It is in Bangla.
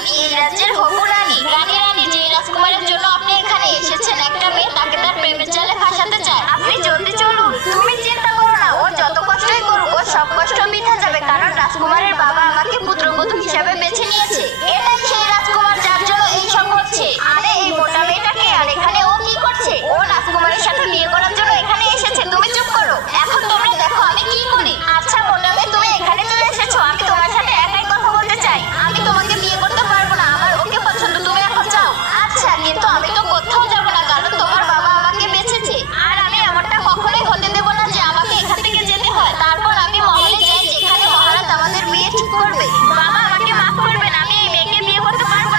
আমি এই রাজ্যের হবু রানী। রানী যে রাজকুমারের জন্য আপনি এখানে এসেছেন, একটা মেয়ে তাকে তার প্রেমের জালে ফাঁসাতে চায়। আপনি জলদি চলুন। তুমি চিন্তা করো না, ও যত কষ্টই করুক ওর সব কষ্ট বৃথা যাবে, কারণ রাজকুমারের বাবা আমাকে পুত্রবধূ হিসাবে বেছে নিয়েছে। এটাই সেই রাজকুমার যার জন্য এই সব হচ্ছে। আরে এই মোটা মেয়েটাকে, আর এখানে ও কি করছে? ও রাজকুমারের সাথে বিয়ে করার জন্য এখানে এসেছে। তুমি চুপ করো। এখন তোমরা দেখো আমি কি করি। আচ্ছা মোটা মেয়ে, তুমি এখানে চলে এসেছো, আমি তোমার সাথে একাই কথা বলতে চাই। আমি তোমাকে বিয়ে করতে পারবো না, আমার ওকে পছন্দ, তুমি এখন যাও। আচ্ছা, কিন্তু আমি তো কোথাও যাব না, কারণ তোমার বাবা আমাকে বেঁচেছে। আর আমি এমনটা কখনোই হতে দেব না যে আমাকে এখান থেকে যেতে হয়। তারপর আমি মহলে যাই, যেখানে মহারাজ আমাদের বিয়ে ঠিক করবে। বাবা আমাকে মাফ করবেন, আমি এই মেয়েকে বিয়ে করতে পারবো